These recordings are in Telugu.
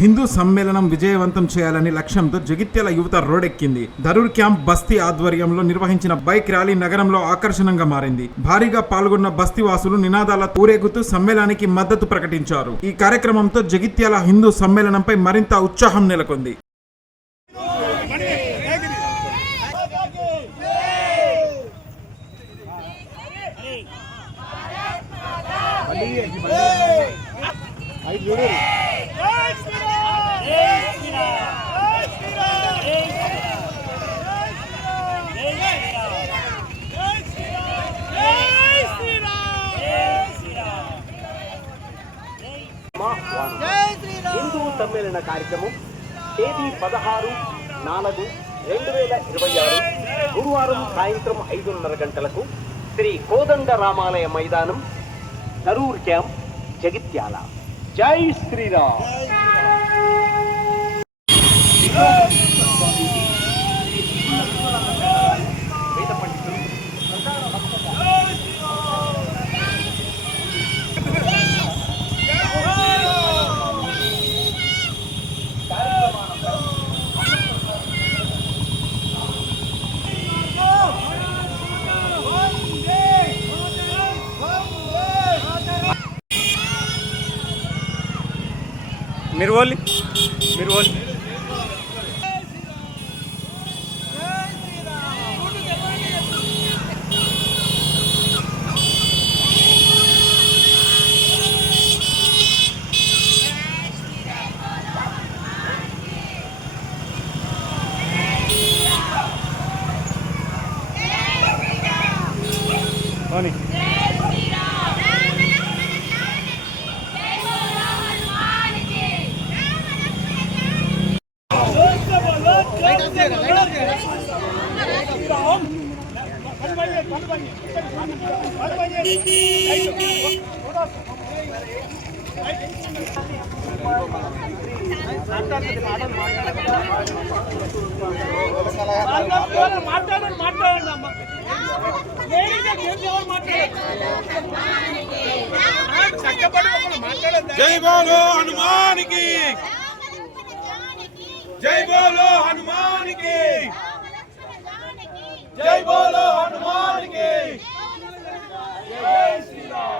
హిందూ సమ్మేళనం విజయవంతం చేయాలని లక్ష్యంతో జగిత్యాల యువత రోడెక్కింది. ధరూర్ క్యాంప్ బస్తీ ఆధ్వర్యంలో నిర్వహించిన బైక్ ర్యాలీ నగరంలో ఆకర్షణంగా మారింది. భారీగా పాల్గొన్న బస్తీవాసులు నినాదాల ఊరేగుతూ సమ్మేళనానికి మద్దతు ప్రకటించారు. ఈ కార్యక్రమంతో జగిత్యాల హిందూ సమ్మేళనంపై మరింత ఉత్సాహం నెలకొంది. హిందూ సమ్మేళన కార్యక్రమం తేదీ 16/4/2026 గురువారం సాయంత్రం 5:30 గంటలకు శ్రీ కోదండ రామాలయ మైదానం, ధరూర్ క్యాంప్, జగిత్యాల. జై శ్రీరామ్. మీరు बोली जय बोलो हनुमान की, जय बोलो हनुमान की, जय बोलो हनुमान की, जय श्री राम.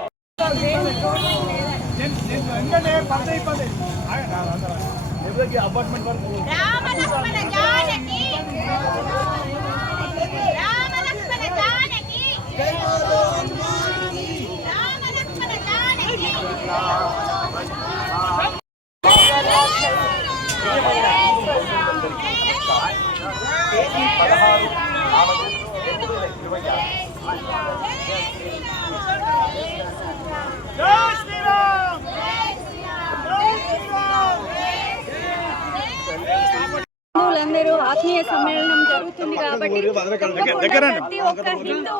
अपार्टमेंट राम लक्ष्मण जानकी, राम लक्ष्मण जानकी, जय बोलो हनुमान की, राम लक्ष्मण जानकी. హిందువులందరూ ఆత్మీయ సమ్మేళనం జరుగుతుంది కాబట్టి ప్రతి ఒక్క హిందూ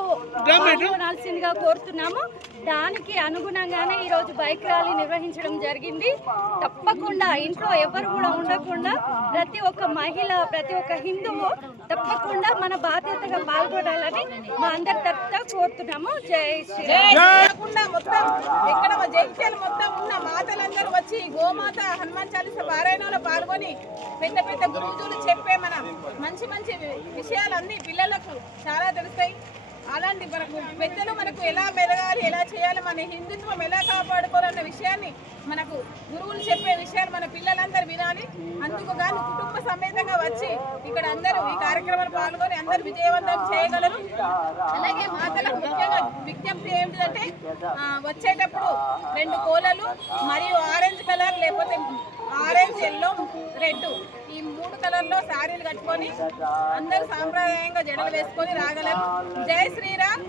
పాల్గొనాల్సిందిగా కోరుతున్నాము. దానికి అనుగుణంగానే ఈరోజు బైక్ ర్యాలీ నిర్వహించడం జరిగింది. తప్పకుండా ఇంట్లో ఎవరు కూడా ఉండకుండా ప్రతి ఒక్క మహిళ, ప్రతి ఒక్క హిందువు తప్పకుండా మన బాధ్యతగా పాల్గొనాలని మా అందరి తరఫున కోరుతున్నాము. జై శ్రీరామ్. మొత్తం ఇక్కడ జగిత్యాల మొత్తం ఉన్న మాతలందరూ వచ్చి గోమాత హనుమాన్ చాలీస పారాయణంలో పాల్గొని పెద్ద పెద్ద గురువులు చెప్పే మన మంచి మంచి విషయాలన్నీ పిల్లలకు చాలా తెలుస్తాయి. అలాంటి మనకు పెద్దలు మనకు ఎలా మెలగాలి, ఎలా చేయాలి, మన హిందుత్వం ఎలా కాపాడుకోవాలన్న విషయాన్ని మనకు గురువులు చెప్పే విషయాలు మన పిల్లలందరూ వినాలి. అందుకు గాను కుటుంబ సమేతంగా వచ్చి ఇక్కడ అందరూ ఈ కార్యక్రమాలు పాల్గొని అందరూ విజయవంతం చేయగలరు. అలాగే మాతలకు ముఖ్యంగా విజ్ఞప్తి ఏమిటంటే వచ్చేటప్పుడు 2 కోలలు మరియు ఆరెంజ్ కలర్ లేకపోతే ఆరెంజ్, ఎల్లో, రెడ్ ఈ 3 కలర్లో శారీలు కట్టుకొని అందరూ సాంప్రదాయంగా జడలు వేసుకొని రాగలరు. జై శ్రీరామ్.